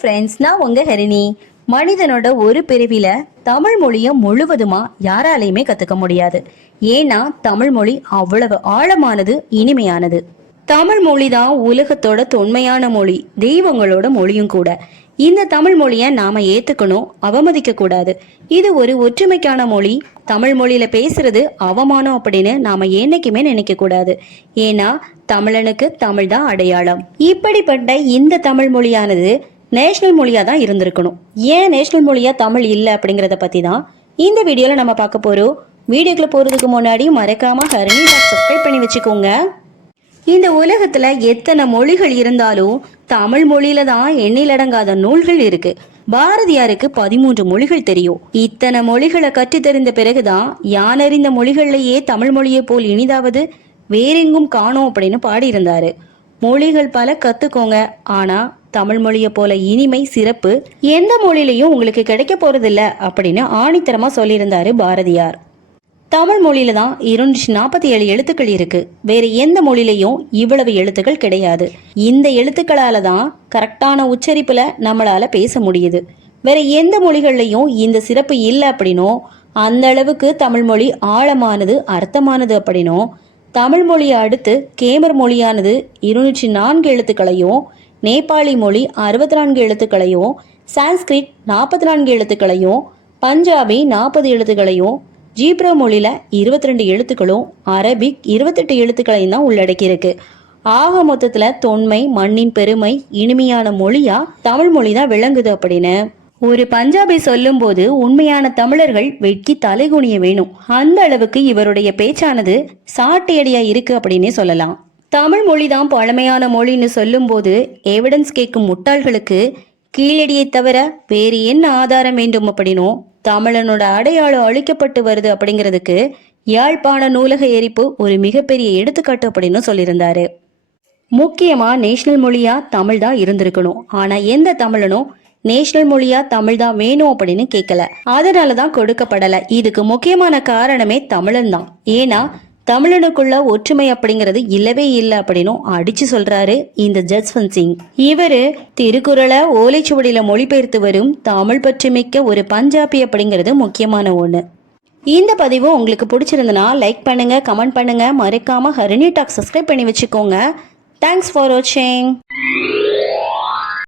Friends நான் உங்க ஹரிணி. மனிதனோட ஒரு பிரிவில தமிழ் மொழியை முழுவதுமா யாராலையுமே கத்துக்க முடியாது. ஏன்னா தமிழ் மொழி அவ்வளவு ஆழமானது இனிமையானது. தமிழ் மொழி தான் உலகத்தோட தொன்மையான மொழி தெய்வங்களோட மொழியும் கூட. இந்த தமிழ் மொழியை நாம ஏத்துக்கணும் அவமதிக்க கூடாது. இது ஒரு ஒற்றுமைக்கான மொழி தமிழ் மொழியில பேசுறது அவமானம் அப்படின்னு நாம என்னைக்குமே நினைக்க கூடாது. ஏன்னா தமிழனுக்கு தமிழ் தான் அடையாளம். இப்படிப்பட்ட இந்த தமிழ் மொழியானது நேஷனல் மொழியாக தான் இருந்திருக்கணும். ஏன் நேஷனல் மொழியாக தமிழ் இல்லை அப்படிங்கிறத பற்றி தான் இந்த வீடியோவில் நம்ம பார்க்க போகிறோம் வீடியோக்குள்ள போகிறதுக்கு முன்னாடி மறக்காமல் ஹரணி சப்ஸ்கிரைப் பண்ணி வச்சுக்கோங்க. இந்த உலகத்தில் எத்தனை மொழிகள் இருந்தாலும் தமிழ் மொழியில தான் எண்ணிலடங்காத நூல்கள் இருக்கு. பாரதியாருக்கு பதிமூன்று மொழிகள் தெரியும். இத்தனை மொழிகளை கற்று தெரிந்த பிறகுதான் யானறிந்த மொழிகள்லையே தமிழ் மொழியை போல் இனிதாவது வேறெங்கும் காணோம் அப்படின்னு பாடியிருந்தாரு. மொழிகள் பல கத்துக்கோங்க. ஆனா தமிழ் மொழியை போல இனிமை சிறப்பு எந்த மொழியிலையும் உங்களுக்கு கிடைக்க போறதில்ல அப்படின்னு ஆணித்தரமா சொல்லியிருந்தாரு பாரதியார். தமிழ் மொழியில தான் இருநூற்றி நாற்பத்தி ஏழு எழுத்துக்கள் இருக்கு. வேற எந்த மொழியிலையும் இவ்வளவு எழுத்துக்கள் கிடையாது. இந்த எழுத்துக்களால தான் கரெக்டான உச்சரிப்புல நம்மளால பேச முடியுது. வேற எந்த மொழிகள்லையும் இந்த சிறப்பு இல்லை அப்படின்னும் அந்த அளவுக்கு தமிழ் மொழி ஆழமானது அர்த்தமானது அப்படின்னும் தமிழ் மொழியை அடுத்து கேமர் மொழியானது இருநூற்றி நான்கு எழுத்துக்களையும் நேபாளி மொழி அறுபத்தி நான்கு எழுத்துக்களையும் சான்ஸ்கிரிட் நாற்பத்தி நான்கு எழுத்துக்களையும் பஞ்சாபி நாற்பது எழுத்துக்களையும் ஜீப்ரோ மொழியில் இருபத்தி ரெண்டு எழுத்துக்களும் அரபிக் இருபத்தெட்டு எழுத்துக்களையும் தான் உள்ளடக்கியிருக்கு. ஆக மொத்தத்தில் தொன்மை மண்ணின் பெருமை இனிமையான மொழியா தமிழ் மொழி தான் விளங்குது அப்படின்னு. ஒரு பஞ்சாபி சொல்லும்போது உண்மையான தமிழர்கள் வெட்கி தலைகுனிய வேணும். அந்த அளவுக்கு இவருடைய பேச்சானது சாட்டையடியா இருக்கு அப்படின்னே சொல்லலாம். தமிழ் மொழி தான் பழமையான மொழின்னு சொல்லும்போது எவிடன்ஸ் கேட்கும் முட்டாள்களுக்கு கீழடியை தவிர வேறு என்ன ஆதாரம் வேண்டும் அப்படின்னும் தமிழனோட அடையாளம் அழிக்கப்பட்டு வருது அப்படிங்கிறதுக்கு யாழ்ப்பாண நூலக எரிப்பு ஒரு மிகப்பெரிய எடுத்துக்காட்டு அப்படின்னு சொல்லியிருந்தாரு. முக்கியமா நேஷனல் மொழியா தமிழ் தான் இருந்திருக்கணும். ஆனா எந்த தமிழனும் நேஷனல் மொழியா தமிழ் தான் வேணும் அப்படின்னு கேட்கல அதனாலதான் கொடுக்கப்படல. இதுக்கு முக்கியமான காரணமே தமிழன் தான். ஏன்னா தமிழனுக்குள்ள ஒற்றுமை அப்படிங்கிறது இல்லவே இல்லை அப்படின்னும் அடிச்சு சொல்றாரு இந்த ஜஸ்வந்த் சிங். இவரு திருக்குறளை ஓலைச்சுவடியில மொழிபெயர்த்து வரும் தமிழ் பற்றி மிக்க ஒரு பஞ்சாபி அப்படிங்கிறது முக்கியமான ஒண்ணு. இந்த பதிவு உங்களுக்கு பிடிச்சிருந்தனா லைக் பண்ணுங்க கமெண்ட் பண்ணுங்க. மறக்காம ஹரிணி டாக் சப்ஸ்கிரைப் பண்ணி வச்சுக்கோங்க. தேங்க்ஸ் ஃபார் வாட்சிங்